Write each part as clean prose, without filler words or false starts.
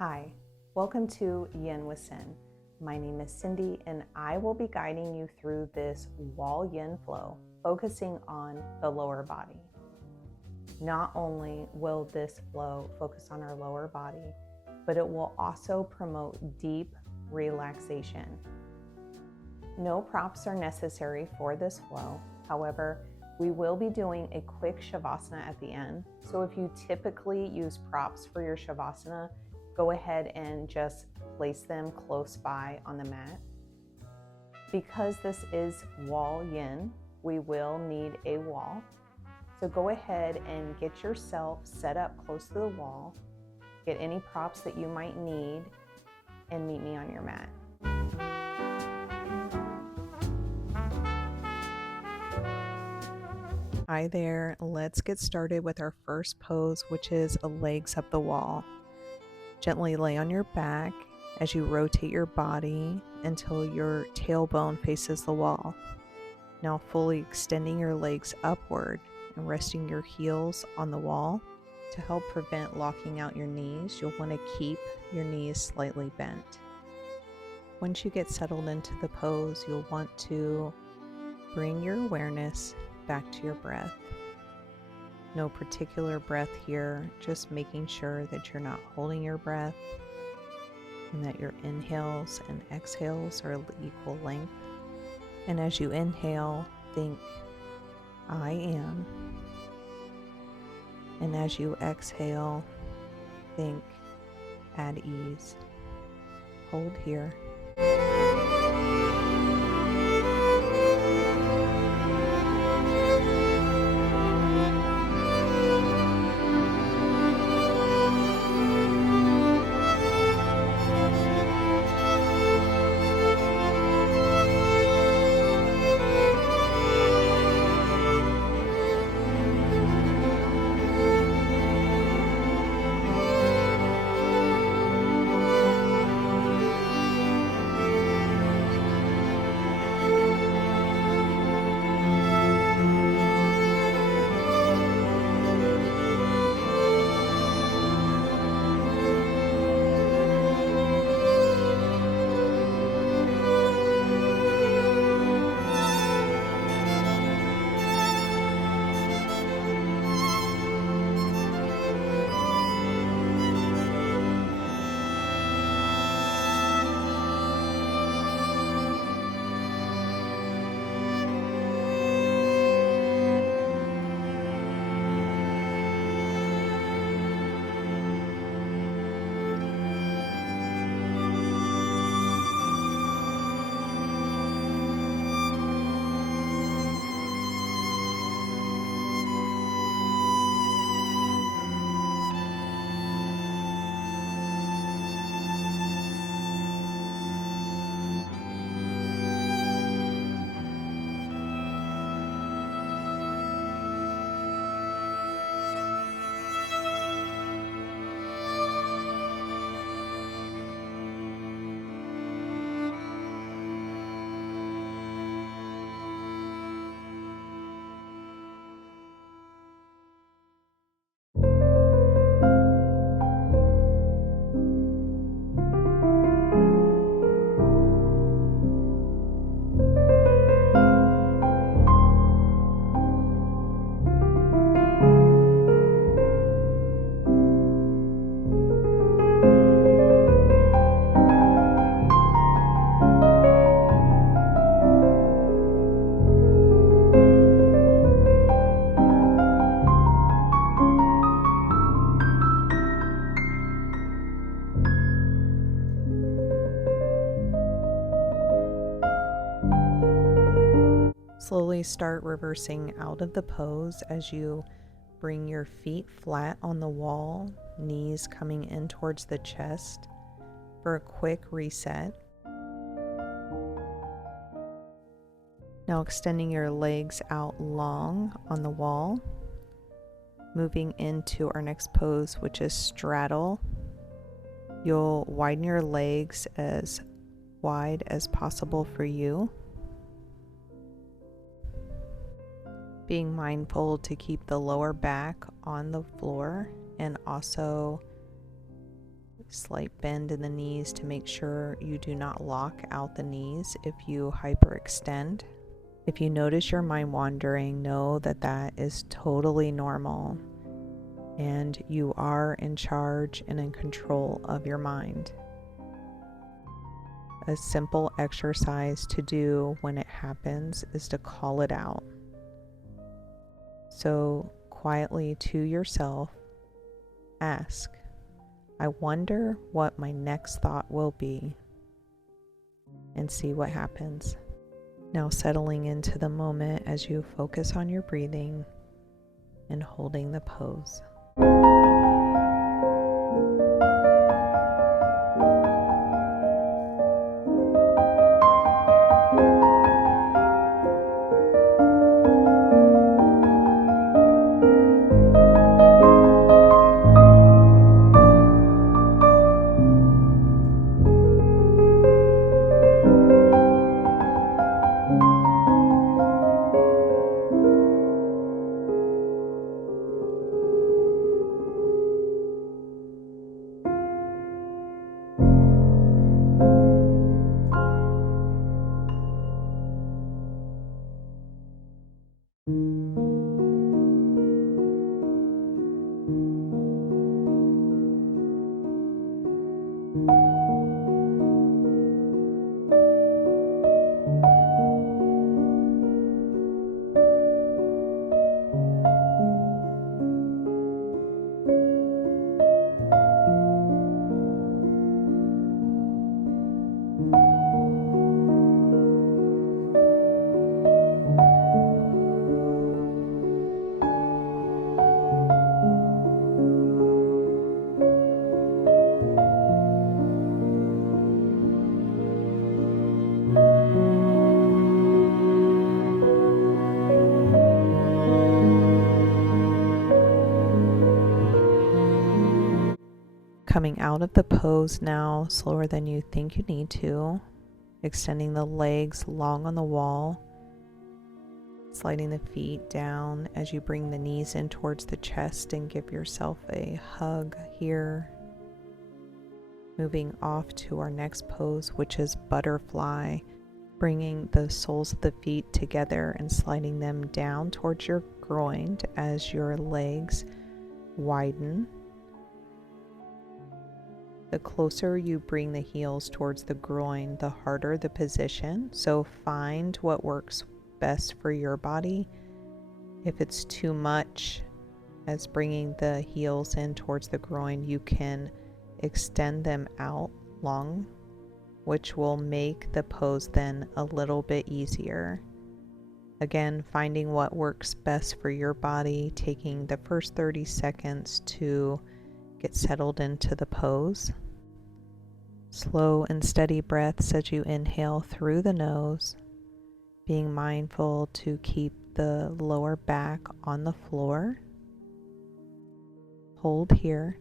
Hi, welcome to Yin with CIN. My name is Cindy and I will be guiding you through this wall yin flow, focusing on the lower body. Not only will this flow focus on our lower body, but it will also promote deep relaxation. No props are necessary for this flow. However, we will be doing a quick shavasana at the end. So if you typically use props for your shavasana, go ahead and just place them close by on the mat. Because this is wall yin, we will need a wall. So go ahead and get yourself set up close to the wall, get any props that you might need, and meet me on your mat. Hi there, let's get started with our first pose, which is legs up the wall. Gently lay on your back as you rotate your body until your tailbone faces the wall. Now fully extending your legs upward and resting your heels on the wall. To help prevent locking out your knees, you'll want to keep your knees slightly bent. Once you get settled into the pose, you'll want to bring your awareness back to your breath. No particular breath here, just making sure that you're not holding your breath and that your inhales and exhales are equal length. And as you inhale, think, I am. And as you exhale, think, at ease. Hold here. Slowly start reversing out of the pose as you bring your feet flat on the wall, knees coming in towards the chest for a quick reset. Now extending your legs out long on the wall, moving into our next pose, which is straddle. You'll widen your legs as wide as possible for you, being mindful to keep the lower back on the floor and also Slight bend in the knees to make sure you do not lock out the knees if you hyperextend. If you notice your mind wandering, know that that is totally normal and you are in charge and in control of your mind. A simple exercise to do when it happens is to call it out. So quietly to yourself, ask, I wonder what my next thought will be, and see what happens. Now settling into the moment as you focus on your breathing and holding the pose. Coming out of the pose now, slower than you think you need to, extending the legs long on the wall, sliding the feet down as you bring the knees in towards the chest and give yourself a hug here. Moving off to our next pose, which is butterfly, bringing the soles of the feet together and sliding them down towards your groin as your legs widen. The closer you bring the heels towards the groin, the harder the position. So find what works best for your body. If it's too much as bringing the heels in towards the groin, you can extend them out long, which will make the pose then a little bit easier. Again, finding what works best for your body, taking the first 30 seconds to get settled into the pose. Slow and steady breaths as you inhale through the nose, being mindful to keep the lower back on the floor. Hold here.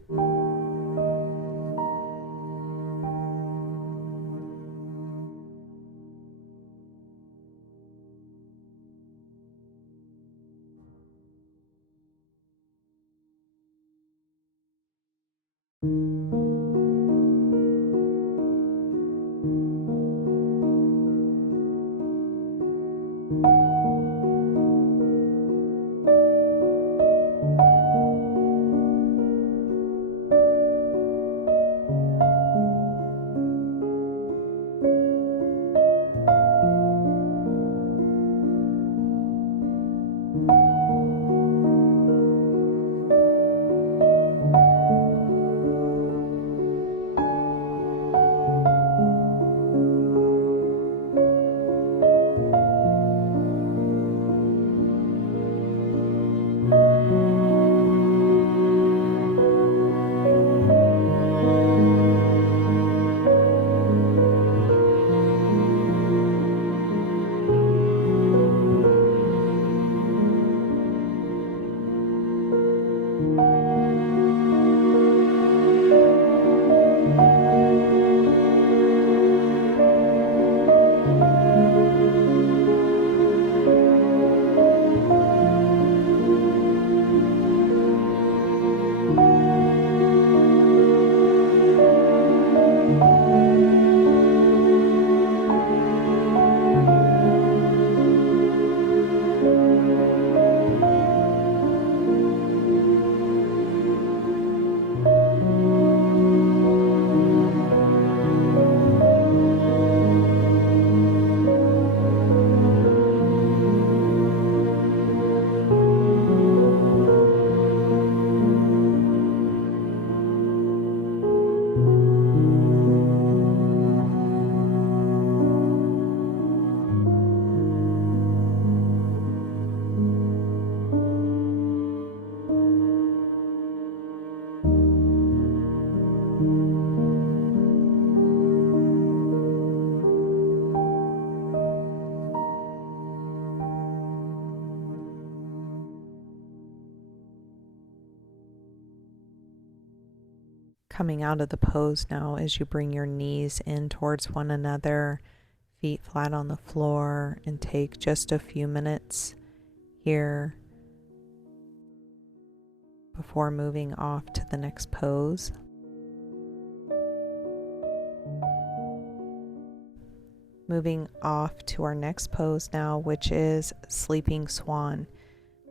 Coming out of the pose now as you bring your knees in towards one another, feet flat on the floor, and take just a few minutes here before moving off to the next pose. Moving off to our next pose now, which is sleeping swan.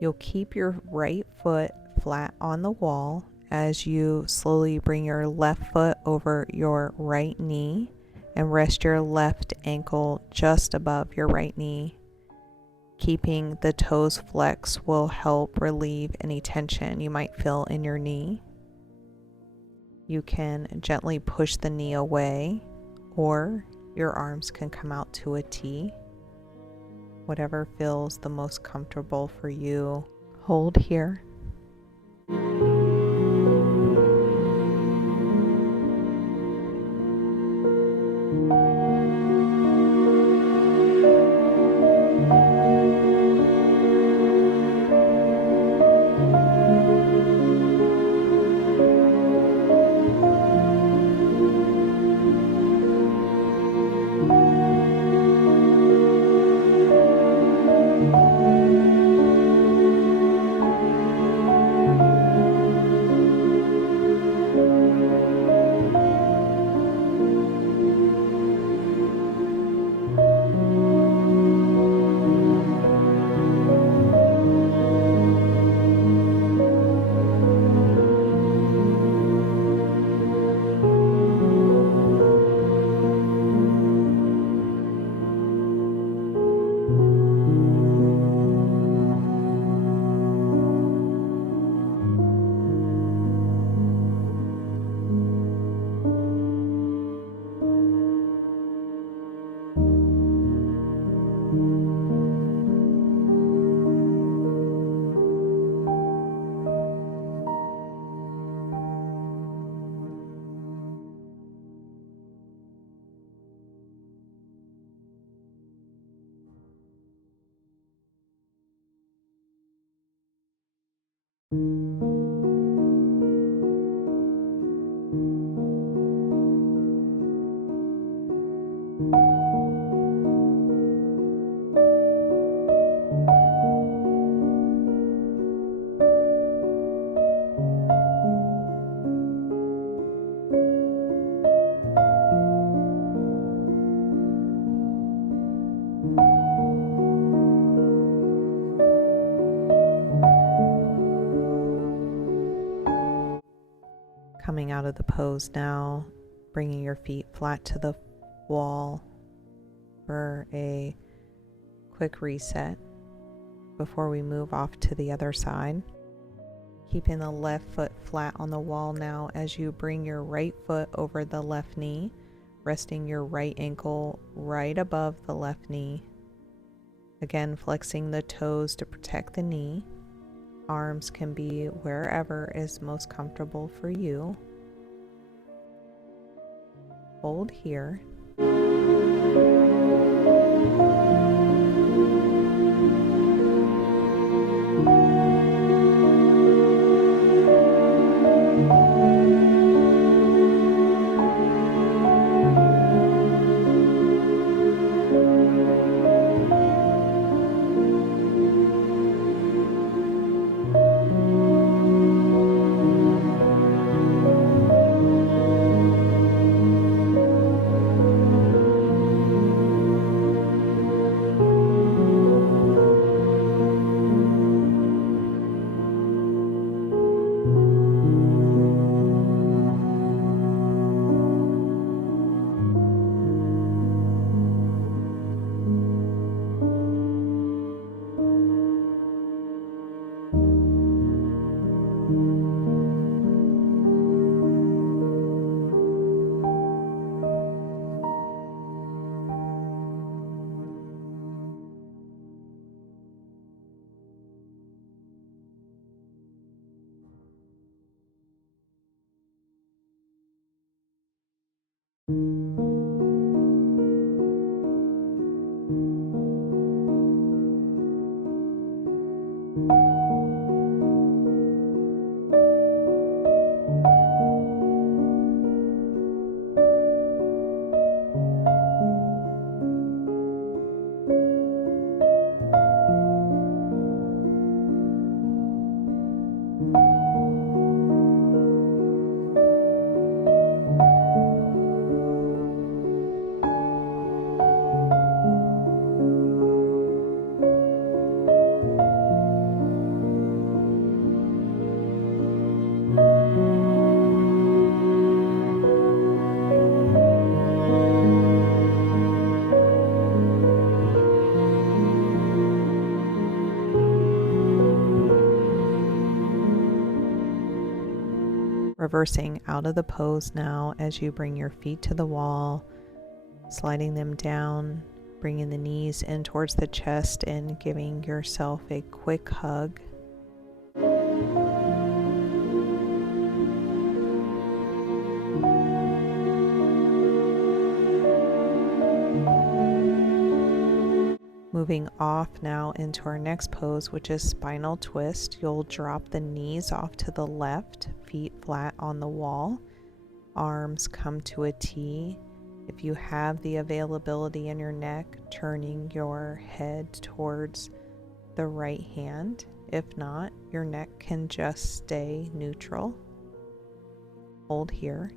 You'll keep your right foot flat on the wall as you slowly bring your left foot over your right knee and rest your left ankle just above your right knee. Keeping the toes flexed will help relieve any tension you might feel in your knee. You can gently push the knee away, or your arms can come out to a T. Whatever feels the most comfortable for you. Hold here. Coming out of the pose now, bringing your feet flat to the wall for a quick reset before we move off to the other side. Keeping the left foot flat on the wall now as you bring your right foot over the left knee, resting your right ankle right above the left knee. Again, flexing the toes to protect the knee. Arms can be wherever is most comfortable for you. Hold here. Reversing out of the pose now as you bring your feet to the wall, sliding them down, bringing the knees in towards the chest and giving yourself a quick hug. Moving off now into our next pose, which is spinal twist. You'll drop the knees off to the left, feet flat on the wall, arms come to a T. If you have the availability in your neck, turning your head towards the right hand. If not, your neck can just stay neutral. Hold here.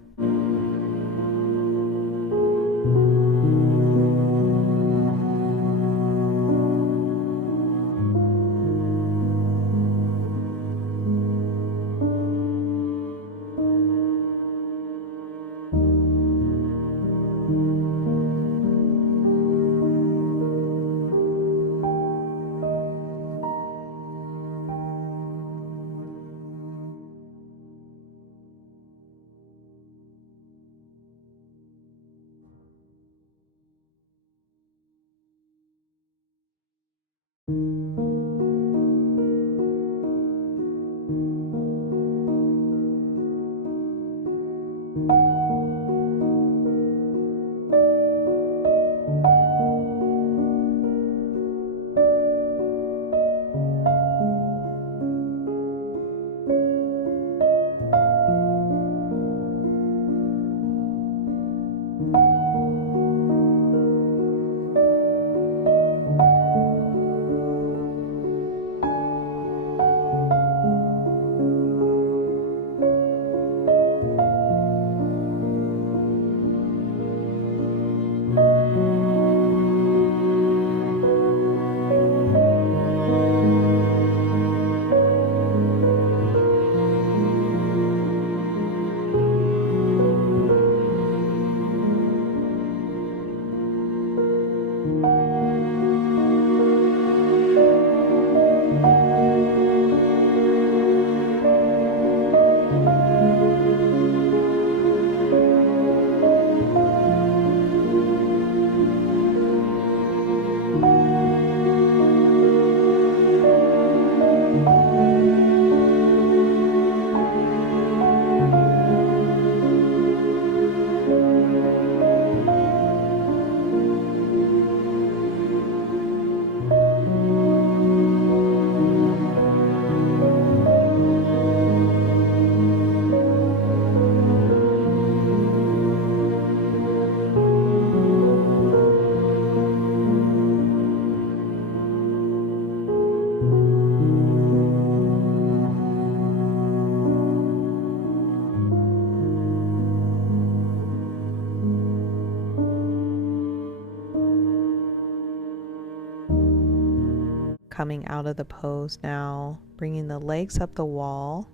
Coming out of the pose now, bringing the legs up the wall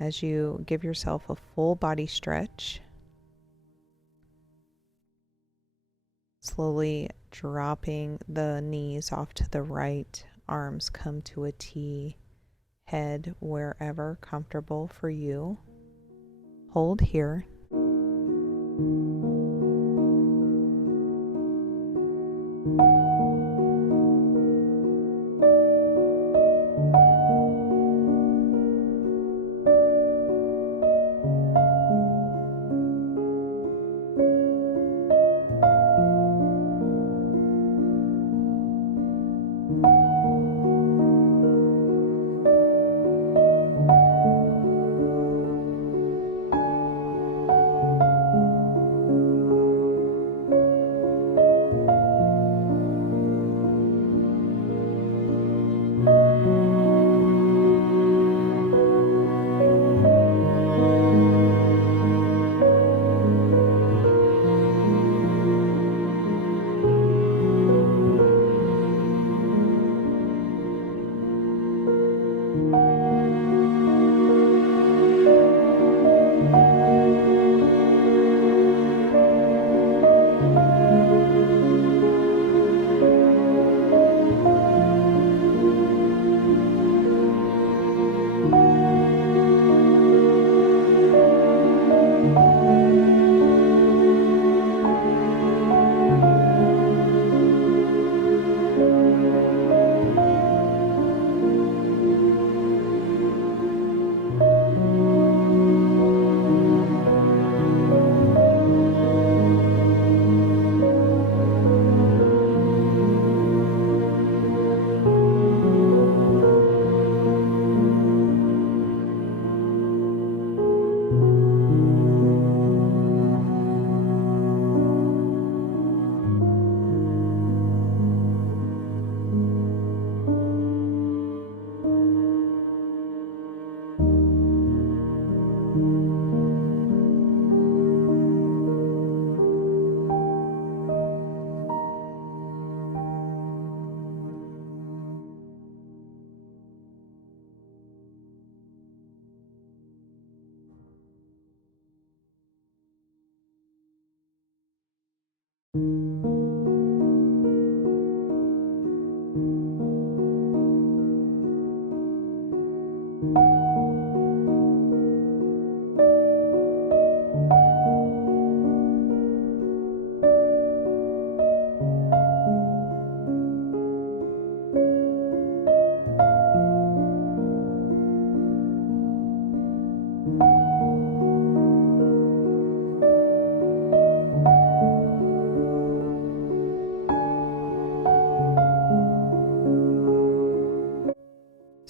as you give yourself a full body stretch. Slowly dropping the knees off to the right, arms come to a T, head wherever comfortable for you. Hold here.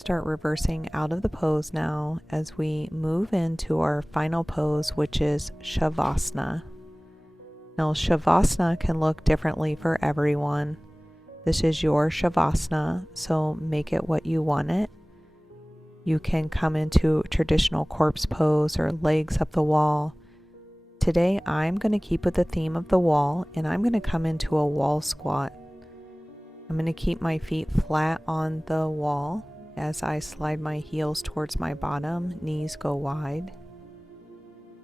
start reversing out of the pose now as we move into our final pose, which is Shavasana. Now, Shavasana can look differently for everyone. This is your Shavasana, so make it what you want it. You can come into traditional corpse pose or legs up the wall. Today, I'm going to keep with the theme of the wall, and I'm going to come into a wall squat. I'm going to keep my feet flat on the wall as I slide my heels towards my bottom, knees go wide.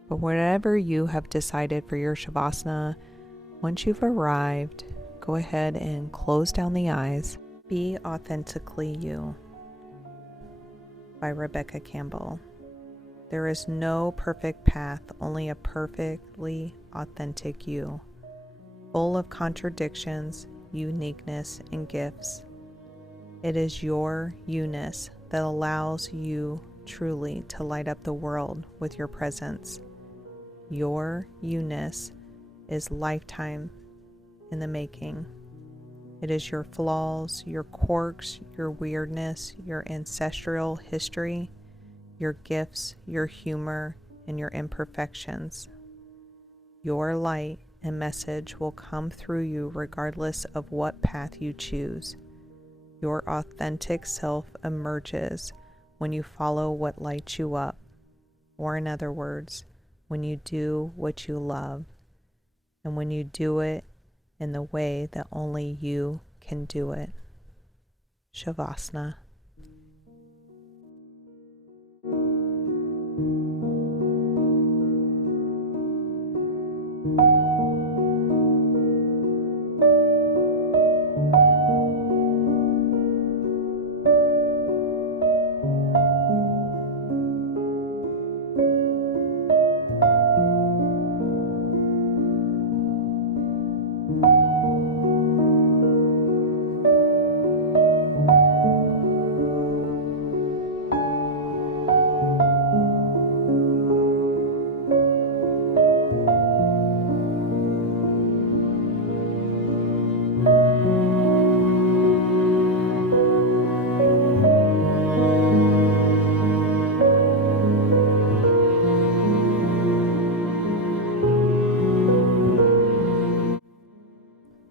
But whatever you have decided for your Shavasana, once you've arrived, go ahead and close down the eyes. Be Authentically You by Rebecca Campbell. There is no perfect path, only a perfectly authentic you, full of contradictions, uniqueness, and gifts. It is your you-ness that allows you truly to light up the world with your presence. Your you-ness is lifetime in the making. It is your flaws, your quirks, your weirdness, your ancestral history, your gifts, your humor, and your imperfections. Your light and message will come through you regardless of what path you choose. Your authentic self emerges when you follow what lights you up, or in other words, when you do what you love, and when you do it in the way that only you can do it. Shavasana.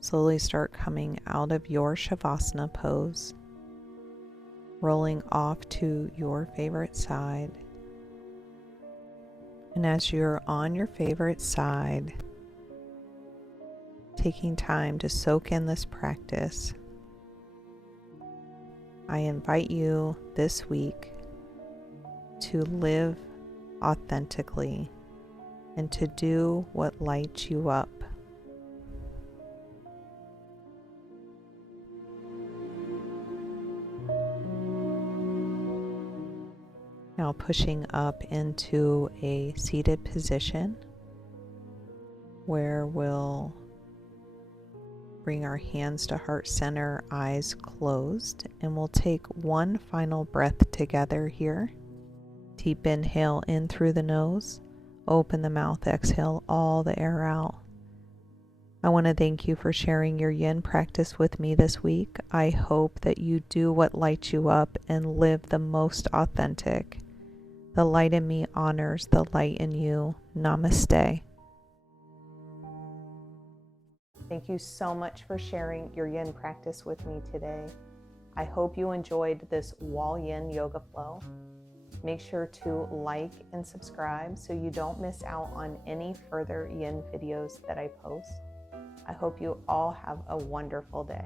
Slowly start coming out of your Shavasana pose, rolling off to your favorite side. And as you're on your favorite side, taking time to soak in this practice, I invite you this week to live authentically and to do what lights you up. Now pushing up into a seated position where we'll bring our hands to heart center, eyes closed, and we'll take one final breath together here. Deep inhale in through the nose, open the mouth, exhale all the air out. I want to thank you for sharing your yin practice with me this week. I hope that you do what lights you up and live the most authentic. The light in me honors the light in you. Namaste. Thank you so much for sharing your yin practice with me today. I hope you enjoyed this wall yin yoga flow. Make sure to like and subscribe so you don't miss out on any further yin videos that I post. I hope you all have a wonderful day.